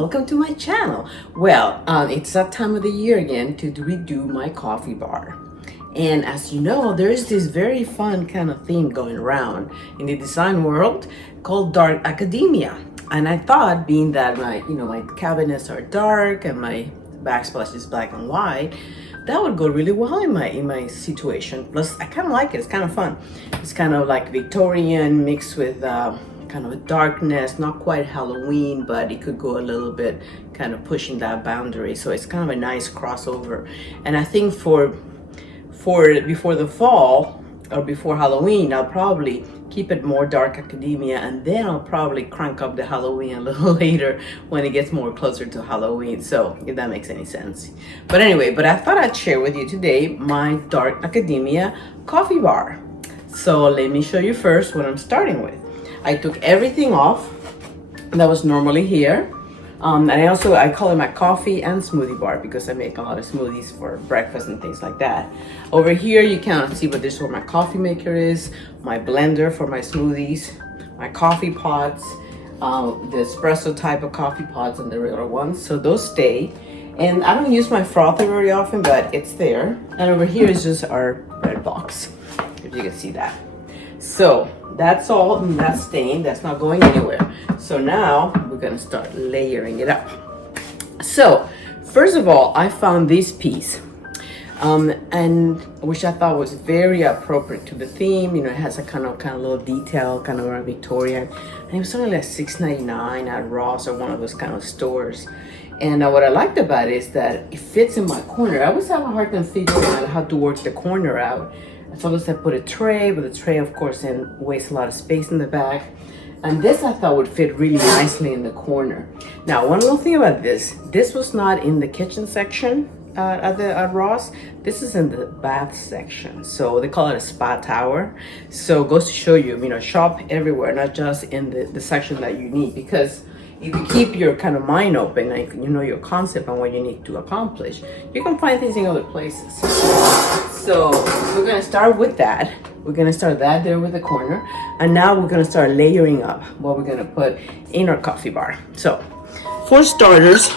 welcome to my channel. Well, it's that time of the year again to redo my coffee bar. And as you know, there's this very fun kind of theme going around in the design world called dark academia. And I thought, being that my cabinets are dark and my backsplash is black and white, that would go really well in my situation. Plus, I kind of like it. It's kind of fun. It's kind of like Victorian mixed with kind of a darkness, not quite Halloween, but it could go a little bit kind of pushing that boundary. So it's kind of a nice crossover. And I think for before the fall or before Halloween, I'll probably keep it more dark academia, and then I'll probably crank up the Halloween a little later when it gets more closer to Halloween. So if that makes any sense. But anyway, I thought I'd share with you today my dark academia coffee bar. So let me show you first what I'm starting with. I took everything off that was normally here. And I call it my coffee and smoothie bar because I make a lot of smoothies for breakfast and things like that. Over here, you can see, but this is where my coffee maker is, my blender for my smoothies, my coffee pots, the espresso type of coffee pots and the regular ones. So those stay. And I don't use my frother very often, but it's there. And over here is just our red box, if you can see that. So that's all, and that's staying, that's not going anywhere. So now we're gonna start layering it up. So first of all, I found this piece, and which I thought was very appropriate to the theme. You know, it has a kind of little detail, kind of a Victorian, and it was only like $6.99 at Ross or one of those kind of stores. And what I liked about it is that it fits in my corner. I always have a hard time figuring out how to work the corner out. So I put a tray, but the tray, of course, then wastes a lot of space in the back. And this I thought would fit really nicely in the corner. Now, one little thing about this was not in the kitchen section at Ross. This is in the bath section. So they call it a spa tower. So it goes to show you, shop everywhere, not just in the section that you need. Because if you keep your kind of mind open, like you know your concept and what you need to accomplish, you can find things in other places. So we're gonna start with that. We're gonna start that there with the corner. And now we're gonna start layering up what we're gonna put in our coffee bar. So for starters,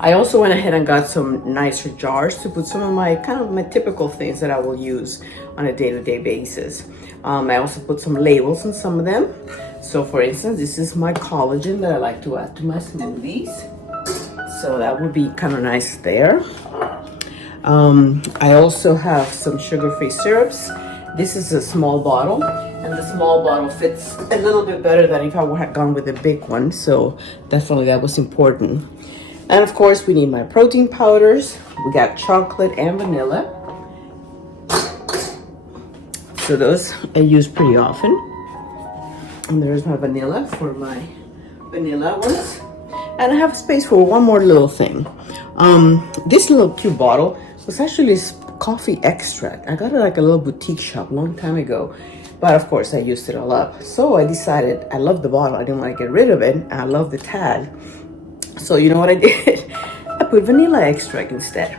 I also went ahead and got some nicer jars to put some of my typical things that I will use on a day-to-day basis. I also put some labels in some of them. So for instance, this is my collagen that I like to add to my smoothies. So that would be kind of nice there. I also have some sugar-free syrups. This is a small bottle, and the small bottle fits a little bit better than if I had gone with a big one. So definitely that was important. And of course, we need my protein powders. We got chocolate and vanilla. So those I use pretty often. And there's my vanilla for my vanilla ones. And I have space for one more little thing. This little cute bottle was actually coffee extract. I got it like a little boutique shop a long time ago. But of course, I used it all up. So I decided, I love the bottle. I didn't want to get rid of it. And I love the tag. So you know what I did? I put vanilla extract instead.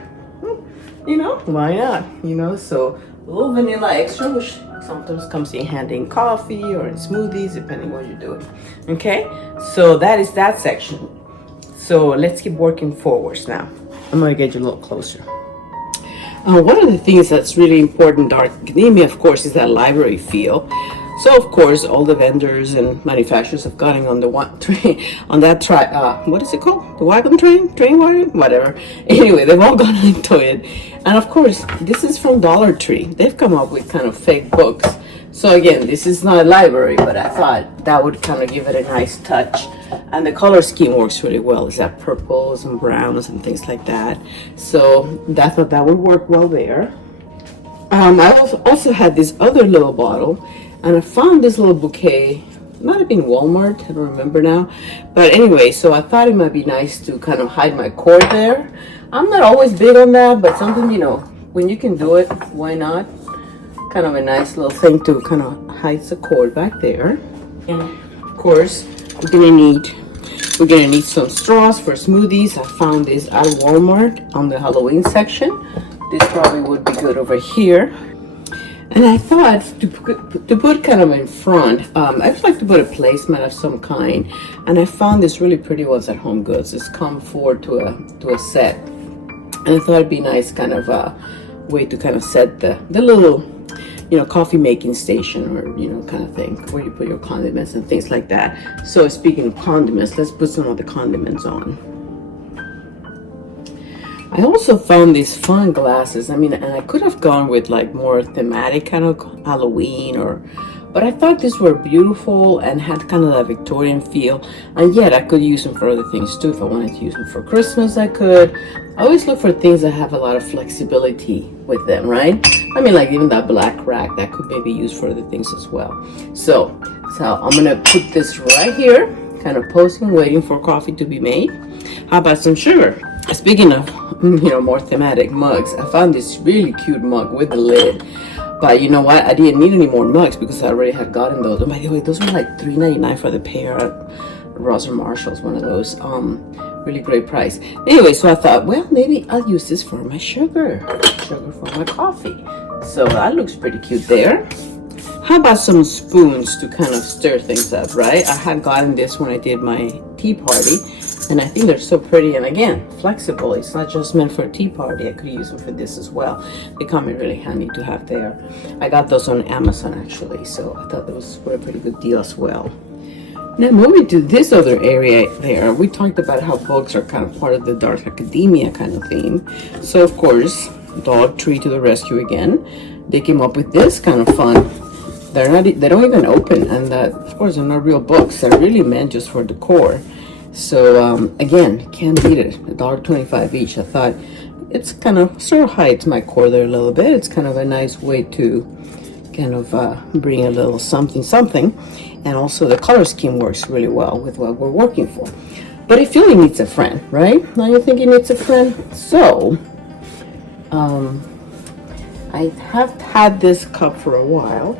Why not? So a little vanilla extra, which sometimes comes in handy in coffee or in smoothies, depending what you're doing. Okay, so that is that section. So let's keep working forwards now. I'm gonna get you a little closer. One of the things that's really important in dark academia, of course, is that library feel. So of course, all the vendors and manufacturers have gotten on the one train, on that what is it called? The wagon train wagon, whatever. Anyway, they've all gone into it. And of course, this is from Dollar Tree. They've come up with kind of fake books. So again, this is not a library, but I thought that would kind of give it a nice touch. And the color scheme works really well. It's got purples and browns and things like that. So I thought that would work well there. I also had this other little bottle. And I found this little bouquet, might have been Walmart, I don't remember now. But anyway, so I thought it might be nice to kind of hide my cord there. I'm not always big on that, but something, when you can do it, why not? Kind of a nice little thing to kind of hide the cord back there. And of course, we're gonna need some straws for smoothies. I found this at Walmart on the Halloween section. This probably would be good over here. And I thought to put kind of in front, I just like to put a placemat of some kind. And I found this really pretty ones at Home Goods. It's come forward to a set. And I thought it'd be nice kind of a way to kind of set the little, coffee making station, or, kind of thing where you put your condiments and things like that. So speaking of condiments, let's put some of the condiments on. I also found these fun glasses. I mean, and I could have gone with like more thematic kind of Halloween, but I thought these were beautiful and had kind of that Victorian feel. And yet I could use them for other things too. If I wanted to use them for Christmas, I could. I always look for things that have a lot of flexibility with them, right? I mean, like even that black rack that could maybe use for other things as well. So I'm gonna put this right here, kind of posing, waiting for coffee to be made. How about some sugar? Speaking of, more thematic mugs, I found this really cute mug with the lid. But you know what? I didn't need any more mugs because I already had gotten those. And by the way, those were like $3.99 for the pair at Ross or Marshall's, one of those. Really great price. Anyway, so I thought, well, maybe I'll use this for my sugar for my coffee. So that looks pretty cute there. How about some spoons to kind of stir things up, right? I had gotten this when I did my tea party, and I think they're so pretty, and again, flexible. It's not just meant for a tea party. I could use them for this as well. They come in really handy to have there. I got those on Amazon actually, so I thought those were a pretty good deal as well. Now moving to this other area there, we talked about how books are kind of part of the dark academia kind of theme. So of course, Dollar Tree to the rescue again. They came up with this kind of fun. They don't even open, and that, of course, they're not real books. They're really meant just for decor. So again, can't beat it. $1.25 each. I thought it's kind of sort of hides my core there a little bit. It's kind of a nice way to kind of bring a little something. And also the color scheme works really well with what we're working for. But it really needs a friend, right? Now you think it needs a friend? So I have had this cup for a while.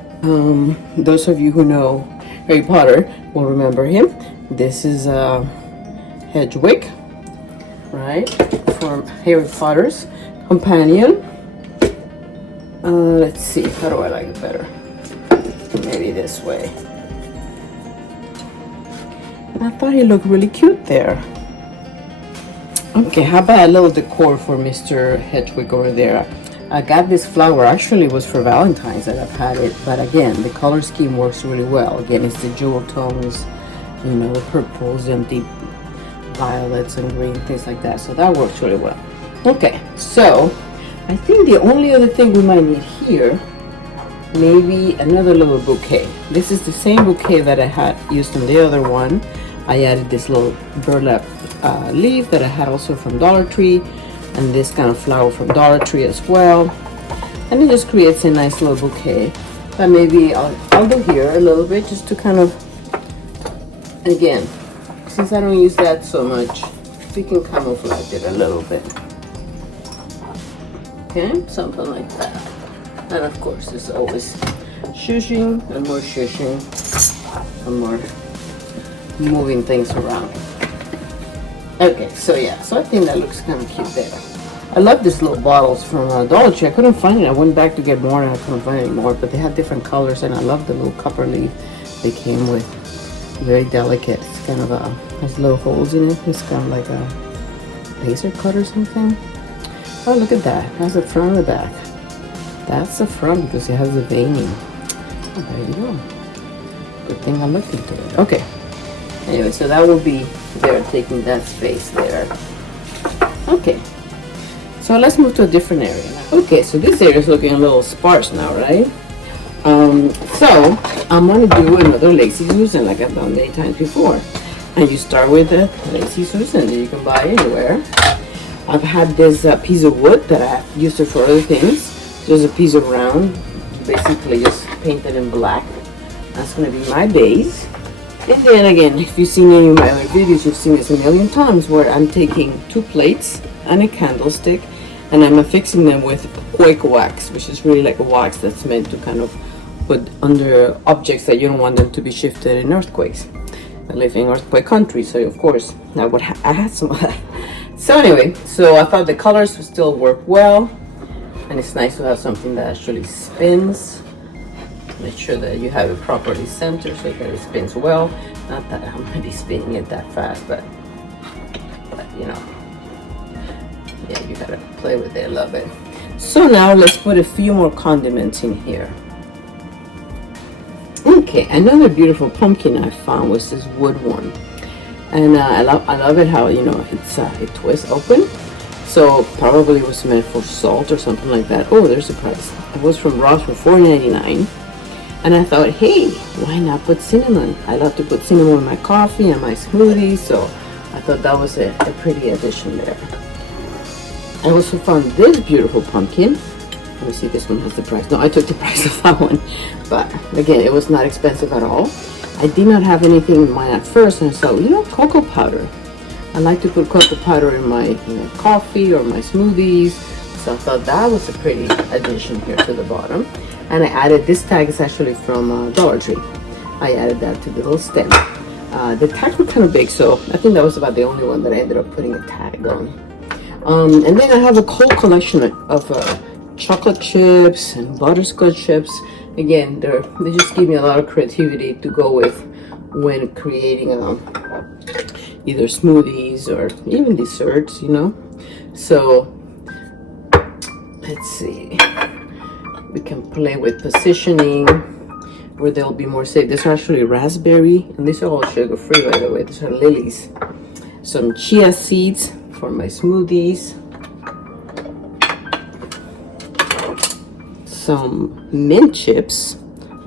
Those of you who know Harry Potter will remember him. This is Hedwig, right, from Harry Potter's companion. Let's see, how do I like it better? Maybe this way. I thought he looked really cute there. Okay, how about a little decor for Mr. Hedwig over there? I got this flower, actually it was for Valentine's that I've had it, but again, the color scheme works really well. Again, it's the jewel tones, the purples and deep violets and green, things like that. So that works really well. Okay, so I think the only other thing we might need here, maybe another little bouquet. This is the same bouquet that I had used in the other one. I added this little burlap leaf that I had also from Dollar Tree, and this kind of flower from Dollar Tree as well. And it just creates a nice little bouquet that maybe I'll do here a little bit just to kind of, again, since I don't use that so much, we can camouflage it a little bit. Okay, something like that. And of course, there's always shushing and more shushing and more moving things around. Okay, so yeah, so I think that looks kind of cute there. I love these little bottles from Dollar Tree. I couldn't find it. I went back to get more and I couldn't find any more, but they had different colors, and I love the little copper leaf they came with. Very delicate. It's kind of has little holes in it. It's kind of like a laser cut or something. Oh, look at that. It has the front and the back. That's the front because it has the veining. Oh, there you go. Good thing I looked into it. Okay. Anyway, so that will be there, taking that space there. Okay. So let's move to a different area. Okay, so this area is looking a little sparse now, right? So I'm going to do another lacy Susan like I've done many times before. And you start with a lacy Susan that you can buy anywhere. I've had this piece of wood that I've used it for other things. There's a piece of round, basically just painted in black. That's going to be my base. And then again, if you've seen any of my other videos, you've seen this a million times where I'm taking 2 plates and a candlestick and I'm affixing them with quake wax, which is really like a wax that's meant to kind of put under objects that you don't want them to be shifted in earthquakes. I live in earthquake country, so of course I had some of that. So anyway, so I thought the colors would still work well, and it's nice to have something that actually spins Make sure that you have it properly centered so that it spins well. Not that I'm gonna be spinning it that fast, but you know, yeah, you gotta play with it a little bit. So now let's put a few more condiments in here. Okay, another beautiful pumpkin I found was this wood one, and I love it how, you know, it twists open. So probably it was meant for salt or something like that. Oh, there's the price. It was from Ross for $4.99, and I thought, hey, why not put cinnamon? I love to put cinnamon in my coffee and my smoothies, so I thought that was a pretty addition there. I also found this beautiful pumpkin. Let me see if this one has the price. No, I took the price of that one. But again, it was not expensive at all. I did not have anything in mind at first, and so, you know, cocoa powder. I like to put cocoa powder in my coffee or my smoothies. So I thought that was a pretty addition here to the bottom. And I added, this tag is actually from Dollar Tree. I added that to the little stem. The tags were kind of big, so I think that was about the only one that I ended up putting a tag on. And then I have a whole collection of chocolate chips and butterscotch chips. Again, they just give me a lot of creativity to go with when creating either smoothies or even desserts, you know. So let's see, we can play with positioning where they'll be more safe. These are actually raspberry, and these are all sugar free, by the way. These are lilies. Some chia seeds for my smoothies. Some mint chips.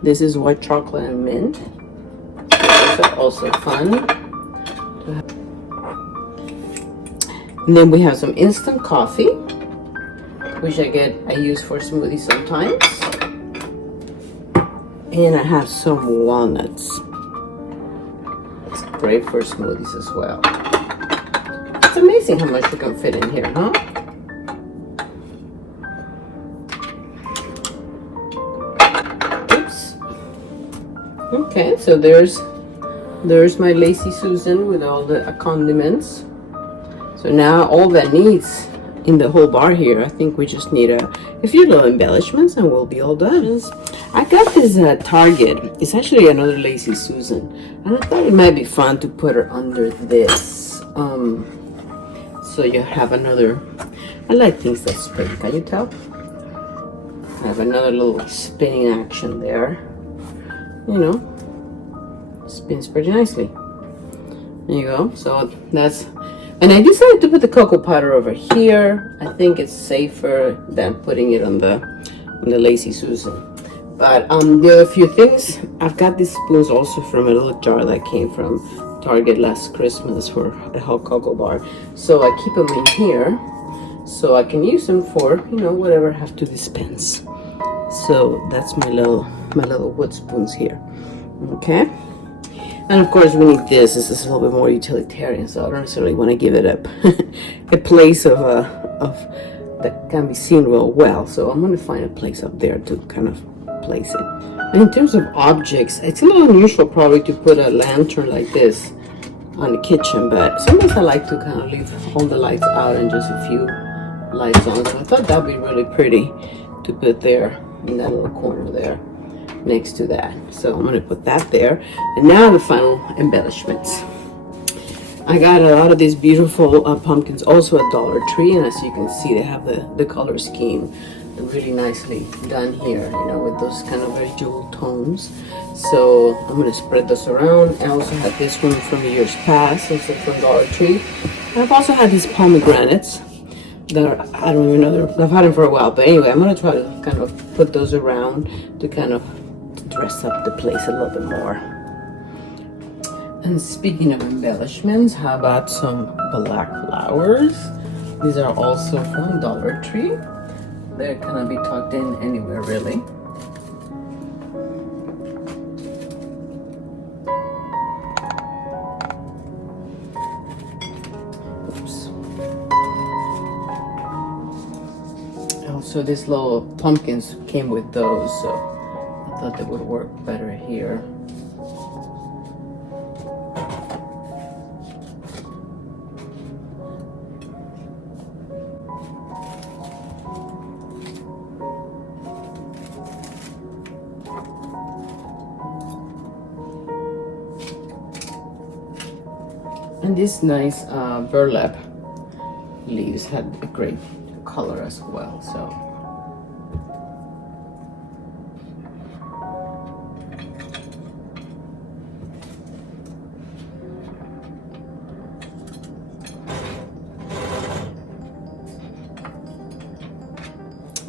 This is white chocolate and mint. So those are also fun. And then we have some instant coffee, which I use for smoothies sometimes. And I have some walnuts. It's great for smoothies as well. It's amazing how much you can fit in here, huh? Okay, so there's my Lazy Susan with all the condiments. So now all that needs in the whole bar here, I think we just need a few little embellishments and we'll be all done. I got this at Target. It's actually another Lazy Susan, and I thought it might be fun to put her under this. So you have another, I like things that spin, can you tell? I have another little spinning action there. You know, spins pretty nicely. There you go. So that's, and I decided to put the cocoa powder over here. I think it's safer than putting it on the Lazy Susan. But there are a few things. I've got these spoons also from a little jar that came from Target last Christmas for a hot cocoa bar. So I keep them in here so I can use them for, you know, whatever I have to dispense. So that's my little wood spoons here. Okay, and of course we need this. This is a little bit more utilitarian, so I don't necessarily want to give it a place of that can be seen real well. So I'm going to find a place up there to kind of place it. And in terms of objects, it's a little unusual probably to put a lantern like this on the kitchen, but sometimes I like to kind of leave all the lights out and just a few lights on. So I thought that'd be really pretty to put there in that little corner there next to that. So I'm going to put that there. And now the final embellishments. I got a lot of these beautiful pumpkins also at Dollar Tree, and as you can see, they have the color scheme really nicely done here, you know, with those kind of very jewel tones. So I'm going to spread those around. I also had this one from years past, also from Dollar Tree. And I've also had these pomegranates that are, I don't even know, I've had them for a while, but anyway, I'm going to try to kind of put those around to kind of dress up the place a little bit more. And speaking of embellishments, how about some black flowers? These are also from Dollar Tree. They're gonna be tucked in anywhere, really. Oops. Also, these little pumpkins came with those, so I thought they would work better here. And this nice burlap leaves had a great color as well. So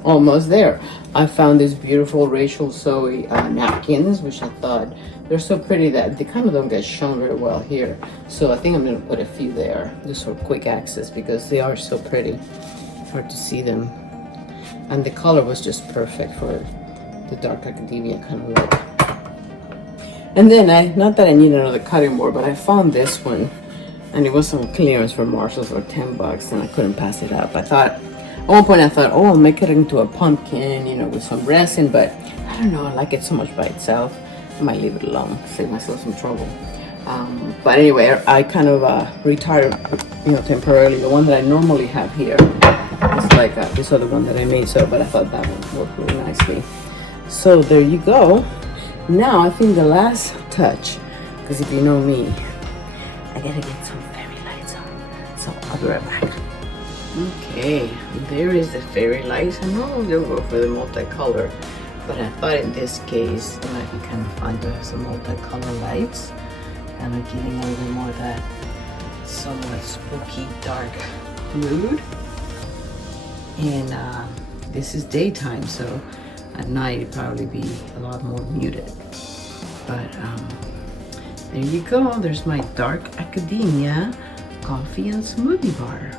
almost there. I found these beautiful Rachel Zoe napkins, which I thought they're so pretty that they kind of don't get shown very well here. So I think I'm gonna put a few there just for quick access because they are so pretty. Hard to see them. And the color was just perfect for the dark academia kind of look. And then not that I need another cutting board, but I found this one and it was on clearance for Marshalls for 10 bucks and I couldn't pass it up. At one point I thought, oh, I'll make it into a pumpkin, you know, with some resin, but I don't know, I like it so much by itself. I might leave it alone, save myself some trouble. But anyway, I kind of retired, you know, temporarily. The one that I normally have here is like this other one that I made, but I thought that one worked really nicely. So there you go. Now I think the last touch, because if you know me, I gotta get some fairy lights on. So I'll be right back. Okay, there is the fairy lights. I know they'll go for the multicolor, but I thought in this case it might be kind of fun to have some multicolor lights, kind of giving a little more of that somewhat spooky dark mood. And this is daytime, so at night it'd probably be a lot more muted. But there you go. There's my dark academia coffee and smoothie bar.